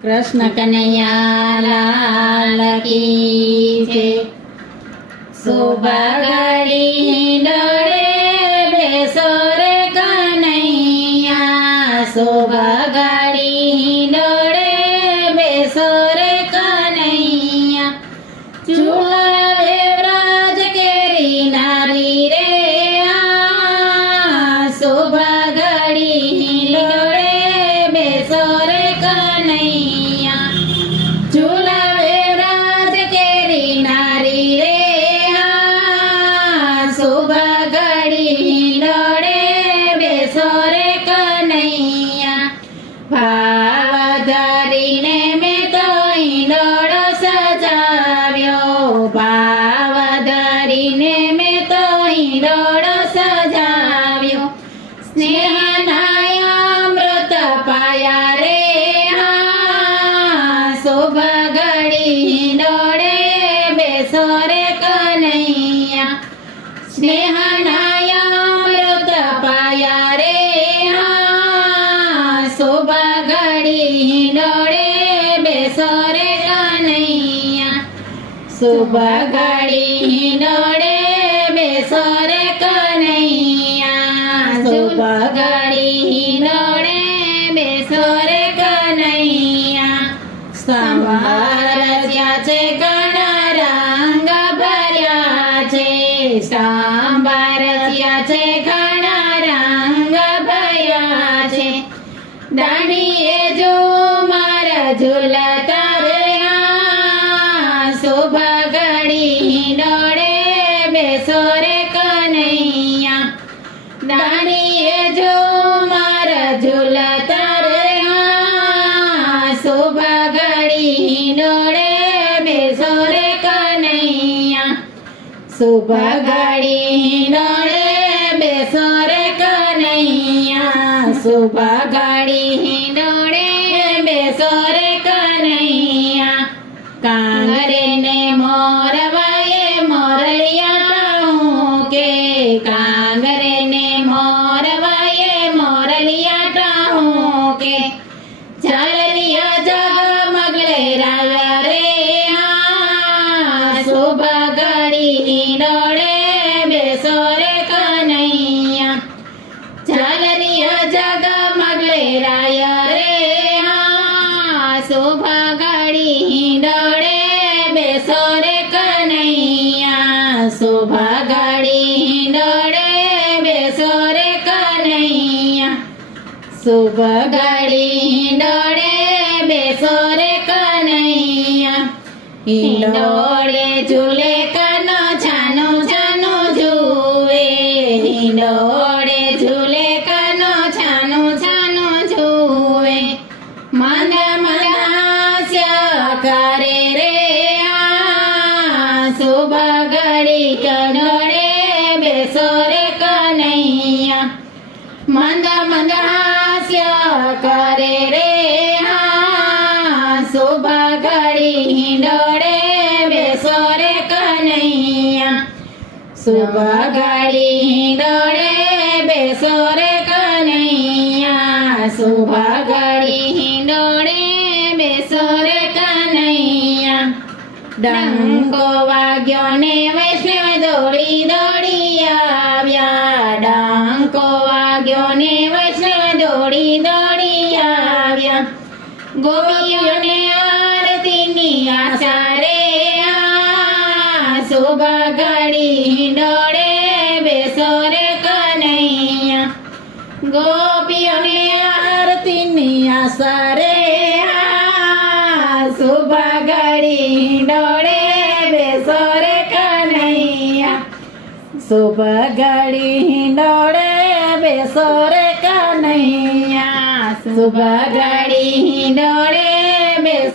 કૃષ્ણ કનૈયા લાલ કી જય। શોભા ગાડી ડોળે બેસો રે કનૈયા, શોભા ગાડી ડોળે બેસો રે કનૈયા। ઝુલાવે વ્રજ કેરી નારી રે શોભા ગાડી ડોળે બેસો રે કનૈયા। ઝુલાવે વ્રજ કેરી નારી રે શોભા ગાડી ડોળે બેસો રે કનૈયા। ભાવ ધરીને મેં તો ઈંડોળો સજાવ્યો, ભાવ ધરીને મેં તો ઈંડોળો સજાવ્યો। સ્નેહના અમૃત પાયા રે શોભા ગાડી ડોળે બેસો રે કનૈયા। સ્નેહના અમૃત પાયા રે શોભા ગાડી ડોળે બેસો રે કનૈયા। શોભા ગાડી ડોળે બેસો રે કનૈયા। શોભા ગાડી ડોળે બેસો રે કનૈયા। સંભાળ્યા છે ઘણા રંગ ભર્યા છે, સંભાળ્યા છે ઘણા રંગ ભર્યા છે। દાંડીએ જો મારા ઝૂલતા રે શોભા ગાડી ડોળે બેસો રે કનૈયા। દાંડીએ જો મારા ઝૂલતા રે શોભા ગાડી ડોળે બેસો રે કનૈયા। શોભા ગાડી ડોળે બેસો રે કનૈયા। શોભા ગાડી ડોળે બેસો રે કનૈયા। કાંગરે ને મોરવાએ મોરલિયા કે, કાંગરે ને મોરવાએ મોરલિયા કે। ચાલલિયા જગમગલે રાયા રે શોભા ગાડી ડોળે બેસો રે કનૈયા। ચાલલિયા જગમગલે રાયા રે શોભા ગાડી ડોળે બેસો રે કનૈયા। શોભા ગાડી ડોળે બેસો રે કનૈયા। શોભા ગાડી ડોળે બેસો રે કનૈયા। હિંડોળે ઝૂલે કનો છાનો છાનો જુએ, હિંડોળે ઝૂલે કનો છાનો છાનો જુએ। મંદ મંદ હાસ્ય કરે રે શોભા ગાડી ડોળે બેસો રે કનૈયા। મંદ મંદ હાસ્ય કરે રે શોભા ગાડી ડોળે બેસો રે કનૈયા। શોભા ગાડી ડોળે બેસો રે કનૈયા। શોભા ગાડી ડોળે બેસો રે કનૈયા। ડંકો વાગ્યો ને વૈષ્ણવ દોડી દોડી આવ્યા, ડંકો વાગ્યો ને વૈષ્ણવ દોડી દોડી આવ્યા। ગોપીઓને આરતીની આશા રે શોભા ગાડી ડોળે બેસો રે કનૈયા। ગોપીઓને આરતીની આશા રે શોભા ગાડી ડોળે બેસો રે કનૈયા। શોભા ગાડી ડોળે બેસો રે કનૈયા। શોભા ગાડી ડોળે બેસો